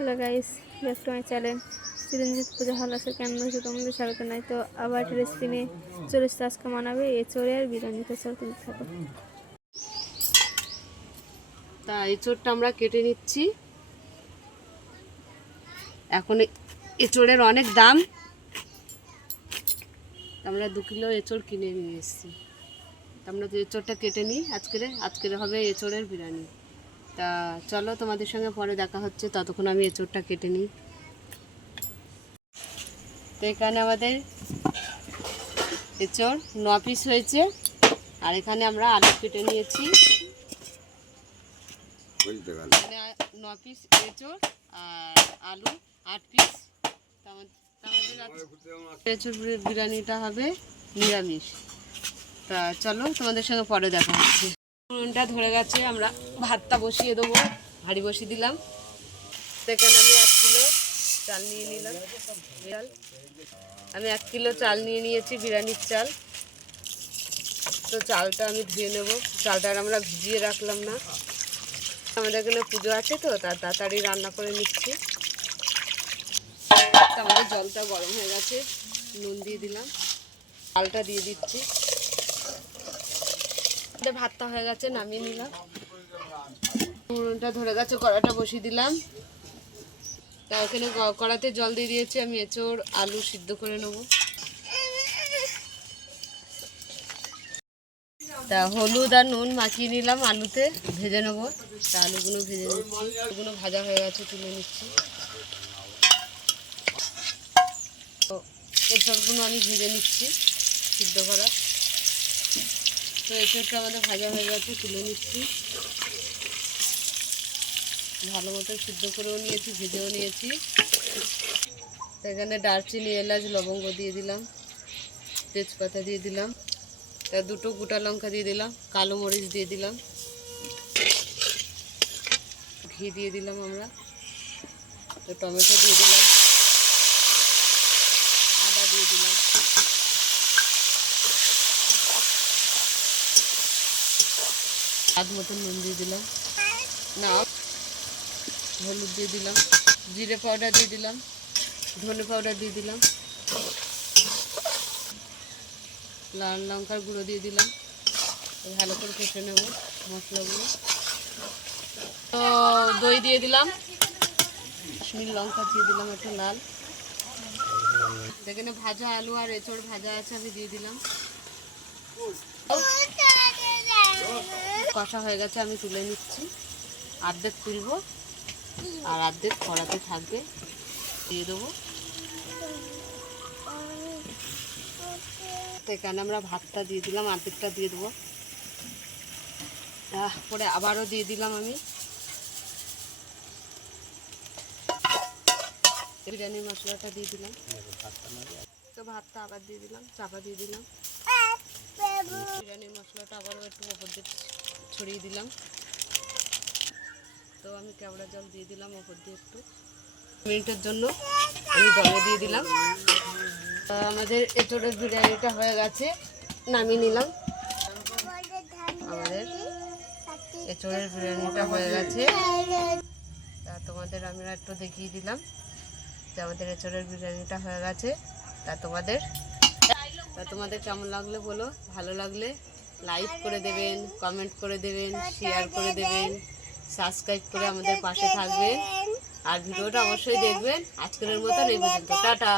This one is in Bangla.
Hello guys, back to my channel. Chiranjit Puja ভালো আছে কেমন আছে তোমাদের স্বাগত নাই তো আবার একটা রেসিপি নিয়ে চলে এসছে আজকে মানাবে এ চড়ে আর বিরিয়ানি তো চল তুমি থাকো। তা এঁচোড়টা আমরা কেটে নিচ্ছি। এখন এঁচোড়ের অনেক দাম। আমরা দু কিলো এঁচোড় কিনে নিয়ে এসেছি। আমরা তো এঁচোড়টা কেটে নিই। আজকের আজকের হবে এঁচোড়ের বিরিয়ানি। তা চলো তোমাদের সঙ্গে পরে দেখা হচ্ছে। ততক্ষণ আমি এঁচোড়টা কেটে নিই। তো এখানে আমাদের এঁচোড় ন পিস হয়েছে। আর এখানে আমরা আলু কেটে নিয়েছি। ন পিস এঁচোড় আর আলু আট পিস। এঁচোড় বিরিয়ানিটা হবে নিরামিষ। তা চলো তোমাদের সঙ্গে পরে দেখা হচ্ছে। উনুনটা ধরে গেছে, আমরা ভাতটা বসিয়ে দেবো। হাঁড়ি বসিয়ে দিলাম। সেখানে আমি এক কিলো চাল নিয়ে নিলাম। চাল। আমি এক কিলো চাল নিয়ে নিয়েছি, বিরিয়ানির চাল। তো চালটা আমি ধুয়ে নেব। চালটা আর আমরা ভিজিয়ে রাখলাম না। আমাদের এখানে পুজো আছে তো, তা তাড়াতাড়ি রান্না করে নিচ্ছি। আমাদের জলটা গরম হয়ে গেছে, নুন দিয়ে দিলাম। চালটা দিয়ে দিচ্ছি। ভাতটা হয়ে গেছে, নামিয়ে নিলাম। নুনটা ধরে গেছে কড়াটা বসিয়ে দিলাম। তা ওখানে কড়াতে জল দিয়ে দিয়েছি, আমি এঁচোড়, আলু সিদ্ধ করে নেব। তা হলুদ আর নুন মাখিয়ে নিলাম আলুতে, ভেজে নেব। তা আলুগুলো ভেজে নিচ্ছি। আলুগুলো ভাজা হয়ে গেছে, তুলে নিচ্ছি। তো এঁচড়গুলো আমি ভেজে নিচ্ছি, সিদ্ধ করা। তো এঁচড়টা আমাদের ভাজা হয়ে গেছে, তুলে নিচ্ছি। ভালো মতো সিদ্ধ করেও নিয়েছি, ভেজেও নিয়েছি। এখানে দারচিনি, এলাচ, লবঙ্গ দিয়ে দিলাম, তেজপাতা দিয়ে দিলাম, তা দুটো গোটা লঙ্কা দিয়ে দিলাম, কালো মরিচ দিয়ে দিলাম, ঘি দিয়ে দিলাম আমরা, তো টমেটো দিয়ে দিলাম, আদা দিয়ে দিলাম। স্বাদ মতন নুন দিয়ে দিলাম। না, হলুদ দিয়ে দিলাম। জিরে পাউডার দিয়ে দিলাম। ধনে পাউডার দিয়ে দিলাম। লাল লঙ্কার গুঁড়ো দিয়ে দিলাম। ভালো করে কষে নেব মশলাগুলো। তো দই দিয়ে দিলাম। কাশ্মীর লঙ্কা দিয়ে দিলাম একটু লাল। এখানে ভাজা আলু আর এঁচড় ভাজা আছে, আমি দিয়ে দিলাম। কষা হয়ে গেছে, আমি তুলে নিচ্ছি। অর্ধেক তুলবো আর অর্ধেক কড়াতে থাকবে, দিয়ে দেবো। এখানে আমরা ভাতটা দিয়ে দিলাম, অর্ধেকটা দিয়ে দেবো। তারপরে আবারও দিয়ে দিলাম আমি। বিরিয়ানি মশলাটা দিয়ে দিলাম। তো ভাতটা আবার দিয়ে দিলাম, চাপা দিয়ে দিলাম। বিরিয়ানির মশলাটা আবারও একটু ওপর দিয়ে ছড়িয়ে দিলাম। তো আমি কেওড়া জল দিয়ে দিলাম ওপর দিয়ে একটু। মিনিটের জন্য আমি দমে দিয়ে দিলাম। আমাদের এঁচড়ের বিরিয়ানিটা হয়ে গেছে, নামিয়ে নিলাম। আমাদের এঁচড়ের বিরিয়ানিটা হয়ে গেছে। তা তোমাদের আমরা একটু দেখিয়ে দিলাম যে আমাদের এঁচড়ের বিরিয়ানিটা হয়ে গেছে। তা তোমাদের? তা তোমাদের কেমন লাগল বলো? ভালো লাগলে লাইক করে দেবেন কমেন্ট করে দেবেন শেয়ার করে দেবেন সাবস্ক্রাইব করে আমাদের পাশে থাকবেন। আর ভিডিওটা অবশ্যই দেখবেন। আজকের মতন এই পর্যন্ত। টাটা।